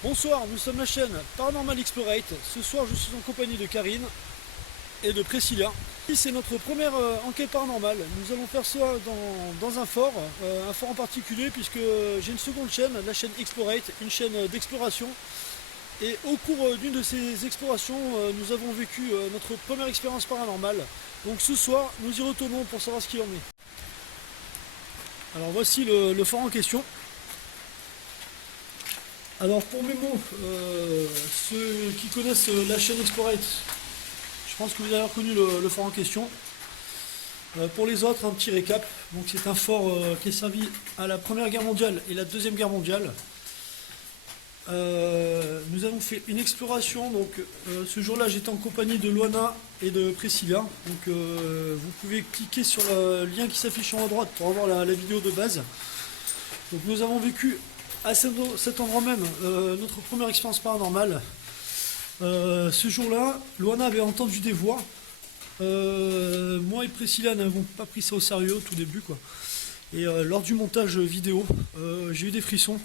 Bonsoir, nous sommes la chaîne Paranormal Explorate. Ce soir, je suis en compagnie de Karine et de Priscilla. C'est notre première enquête paranormale. Nous allons faire ça dans un fort en particulier, puisque j'ai une seconde chaîne, la chaîne Explorate, une chaîne d'exploration. Et au cours d'une de ces explorations, nous avons vécu notre première expérience paranormale. Donc ce soir, nous y retournons pour savoir ce qu'il en est. Alors voici le fort en question. Alors pour mes mots, ceux qui connaissent la chaîne Explorate, je pense que vous avez reconnu le fort en question. Pour les autres, un petit récap. Donc c'est un fort qui est servi à la Première Guerre mondiale et la Deuxième Guerre mondiale. Nous avons fait une exploration. Donc ce jour-là, j'étais en compagnie de Luana et de Priscilla. Donc vous pouvez cliquer sur le lien qui s'affiche en haut à droite pour avoir la vidéo de base. Donc nous avons vécu à cet endroit même notre première expérience paranormale. Ce jour-là, Luana avait entendu des voix. Moi et Priscilla n'avons pas pris ça au sérieux au tout début, quoi. Et lors du montage vidéo, j'ai eu des frissons.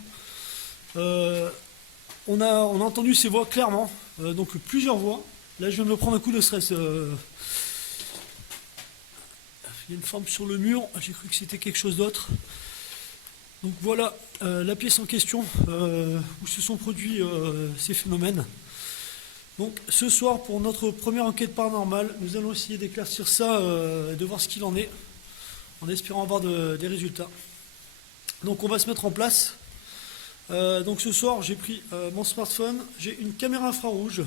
On a entendu ces voix clairement, donc plusieurs voix. Là, je viens de me prendre un coup de stress. Il y a une forme sur le mur, j'ai cru que c'était quelque chose d'autre. Donc voilà la pièce en question où se sont produits ces phénomènes. Donc ce soir, pour notre première enquête paranormale, nous allons essayer d'éclaircir ça et de voir ce qu'il en est, en espérant avoir des résultats. Donc on va se mettre en place. Donc ce soir, j'ai pris mon smartphone, j'ai une caméra infrarouge,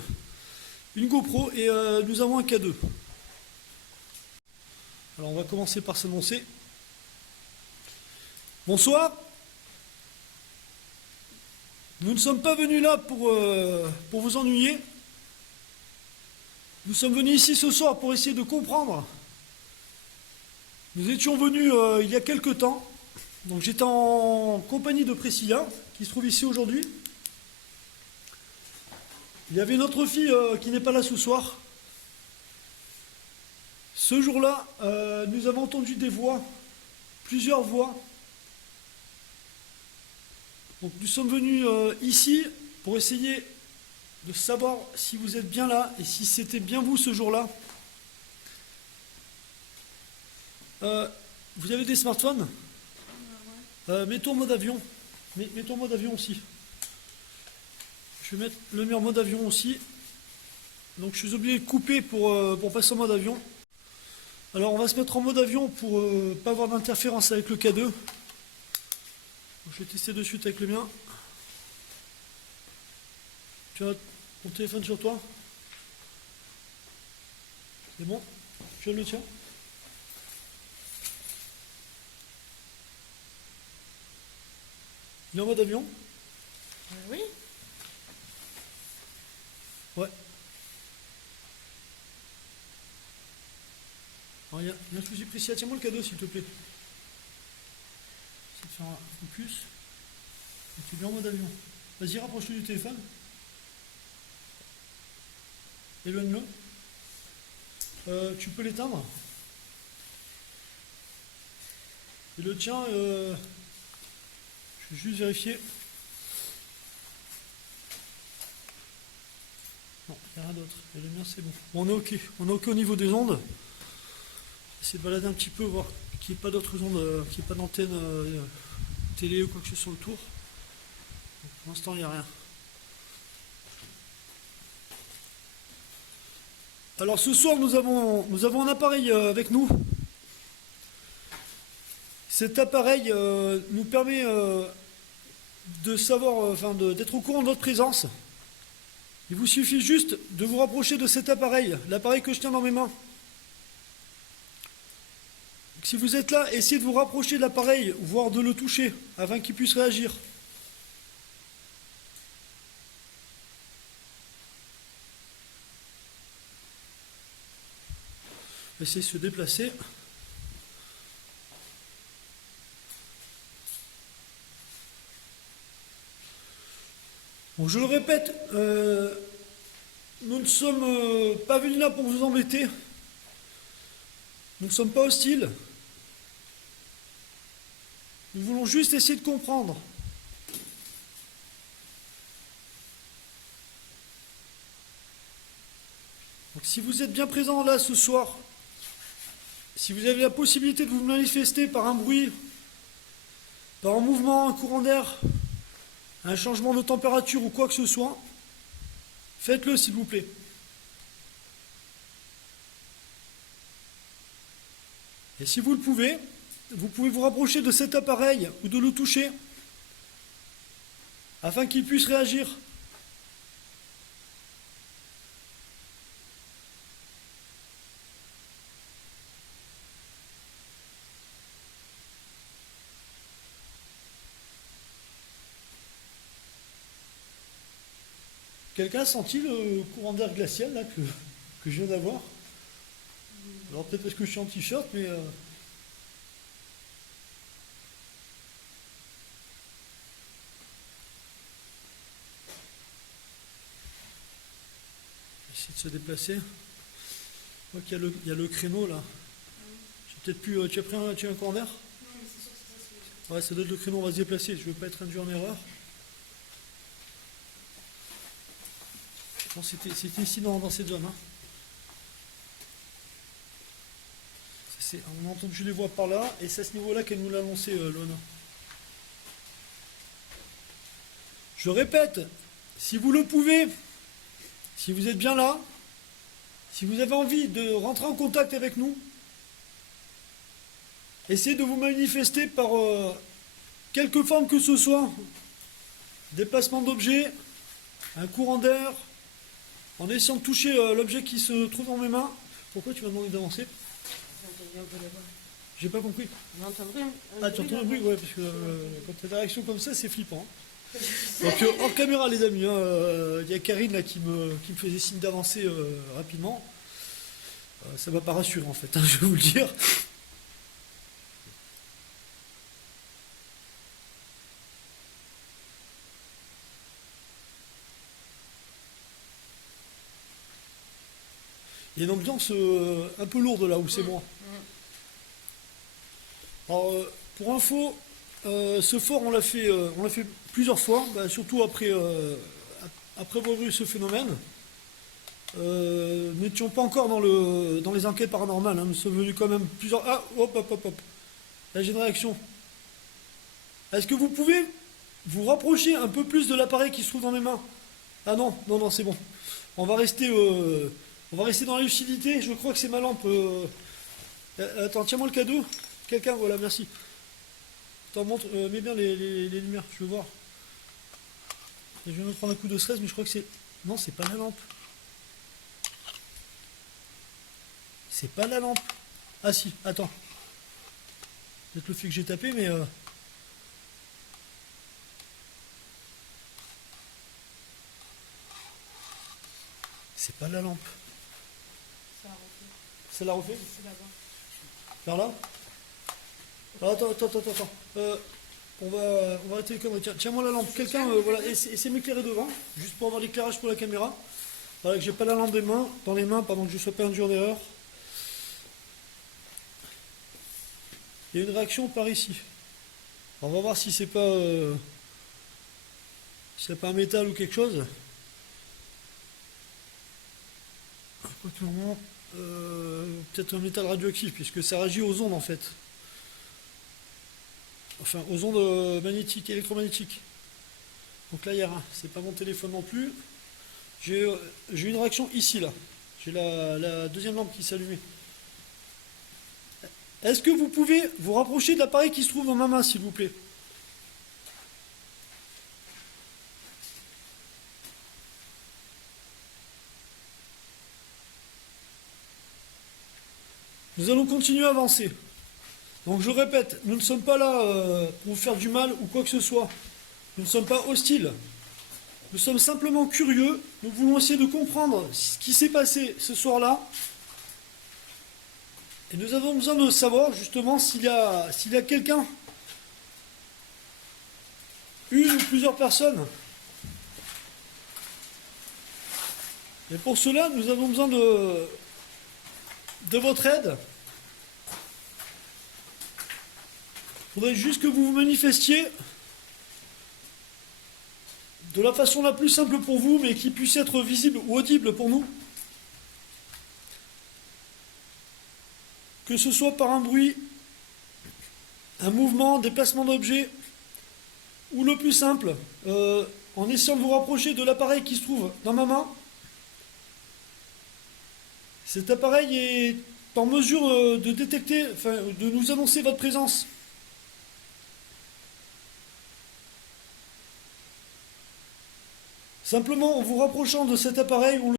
une GoPro et nous avons un K2. Alors on va commencer par s'annoncer. Bonsoir. Nous ne sommes pas venus là pour vous ennuyer. Nous sommes venus ici ce soir pour essayer de comprendre. Nous étions venus il y a quelque temps. Donc j'étais en compagnie de Priscilla, qui se trouve ici aujourd'hui. Il y avait notre fille qui n'est pas là ce soir. Ce jour-là, nous avons entendu des voix, plusieurs voix. Donc nous sommes venus ici pour essayer de savoir si vous êtes bien là et si c'était bien vous ce jour-là. Vous avez des smartphones ? Mets-toi en mode avion. Mets-toi en mode avion aussi. Je vais mettre le mien en mode avion aussi. Donc je suis obligé de couper pour passer en mode avion. Alors on va se mettre en mode avion pour pas avoir d'interférence avec le K2. Je vais tester de suite avec le mien. Tu as ton téléphone sur toi? C'est bon? Je le tiens. Il est en mode avion? Oui. Ouais. Alors, il y a un souci précis. Tiens-moi le K2 s'il te plaît. C'est de faire un focus. Et tu es bien en mode avion. Vas-y, rapproche-toi du téléphone. Éloigne-le. Tu peux l'éteindre. Et le tien, je vais juste vérifier. Non, il n'y a rien d'autre. Et le mien, c'est bon. Bon, on est OK. On est OK au niveau des ondes. Essayer de balader un petit peu, voir qu'il n'y ait pas d'autres ondes, qu'il n'y ait pas d'antenne télé ou quoi que ce soit autour. Donc, pour l'instant, il n'y a rien. Alors ce soir, nous avons un appareil avec nous. Cet appareil nous permet de savoir, d'être au courant de votre présence. Il vous suffit juste de vous rapprocher de cet appareil, l'appareil que je tiens dans mes mains. Donc, si vous êtes là, essayez de vous rapprocher de l'appareil, voire de le toucher, afin qu'il puisse réagir. Essayez de se déplacer. Bon, je le répète, nous ne sommes pas venus là pour vous embêter. Nous ne sommes pas hostiles. Nous voulons juste essayer de comprendre. Donc si vous êtes bien présent là ce soir, si vous avez la possibilité de vous manifester par un bruit, par un mouvement, un courant d'air, un changement de température ou quoi que ce soit, faites-le s'il vous plaît. Et si vous le pouvez, vous pouvez vous rapprocher de cet appareil ou de le toucher afin qu'il puisse réagir. Quelqu'un a senti le courant d'air glacial là, que je viens d'avoir? Alors peut-être parce que je suis en t-shirt, mais... Essayer de se déplacer. Je vois qu'il y a le créneau là. J'ai peut-être pu... tu as un courant d'air? Ouais, ça doit être le créneau, on va se déplacer. Je ne veux pas être induit en erreur. Non, c'était ici dans cette zone. Hein. On a entendu les voix par là, et c'est à ce niveau-là qu'elle nous l'a annoncé, Lona. Je répète, si vous le pouvez, si vous êtes bien là, si vous avez envie de rentrer en contact avec nous, essayez de vous manifester par quelque forme que ce soit, déplacement d'objet, un courant d'air, en essayant de toucher l'objet qui se trouve dans mes mains. Pourquoi tu m'as demandé d'avancer? J'ai pas compris. Ah, tu entends le bruit? Ouais, parce que quand tu as des réactions comme ça, c'est flippant. Hein. Donc, hors caméra, les amis, il y a Karine là, qui me faisait signe d'avancer rapidement. Ça m'a pas rassuré en fait, hein, je vais vous le dire. Il y a une ambiance un peu lourde là où c'est moi. Alors, pour info, ce fort on l'a fait plusieurs fois, surtout après avoir eu ce phénomène. Nous n'étions pas encore dans les enquêtes paranormales, hein, nous sommes venus quand même plusieurs... Ah, hop. Là j'ai une réaction. Est-ce que vous pouvez vous rapprocher un peu plus de l'appareil qui se trouve dans mes mains? Ah non, c'est bon. On va rester dans la lucidité, je crois que c'est ma lampe. Attends, tiens-moi le cadeau. Quelqu'un, voilà, merci. Attends, montre, mets bien les lumières, je veux voir. Je viens de prendre un coup de stress, mais je crois que c'est... Non, c'est pas la lampe. C'est pas la lampe. Ah si, attends. Peut-être le fait que j'ai tapé, mais... C'est pas la lampe. Ça l'a refait. Par là? Alors, attends. On va arrêter les conneries. Tiens-moi la lampe. Quelqu'un, voilà, essaie de m'éclairer devant, juste pour avoir l'éclairage pour la caméra. Voilà, que j'ai pas la lampe dans les mains, pardon, que je ne sois pas induit en erreur. Il y a une réaction par ici. Alors, on va voir si c'est pas, un métal ou quelque chose. Peut-être un métal radioactif, puisque ça réagit aux ondes en fait. Enfin, aux ondes magnétiques, électromagnétiques. Donc là, il y a rien. C'est pas mon téléphone non plus. J'ai une réaction ici, là. J'ai la deuxième lampe qui s'allumait. Est-ce que vous pouvez vous rapprocher de l'appareil qui se trouve dans ma main, s'il vous plaît? Nous allons continuer à avancer. Donc je répète, nous ne sommes pas là pour vous faire du mal ou quoi que ce soit. Nous ne sommes pas hostiles. Nous sommes simplement curieux. Nous voulons essayer de comprendre ce qui s'est passé ce soir-là. Et nous avons besoin de savoir justement s'il y a quelqu'un, une ou plusieurs personnes. Et pour cela, nous avons besoin de votre aide. Il faudrait juste que vous vous manifestiez de la façon la plus simple pour vous, mais qui puisse être visible ou audible pour nous. que ce soit par un bruit, un mouvement, déplacement d'objet, ou le plus simple, en essayant de vous rapprocher de l'appareil qui se trouve dans ma main. Cet appareil est en mesure de détecter, enfin, de nous annoncer votre présence. Simplement en vous rapprochant de cet appareil, on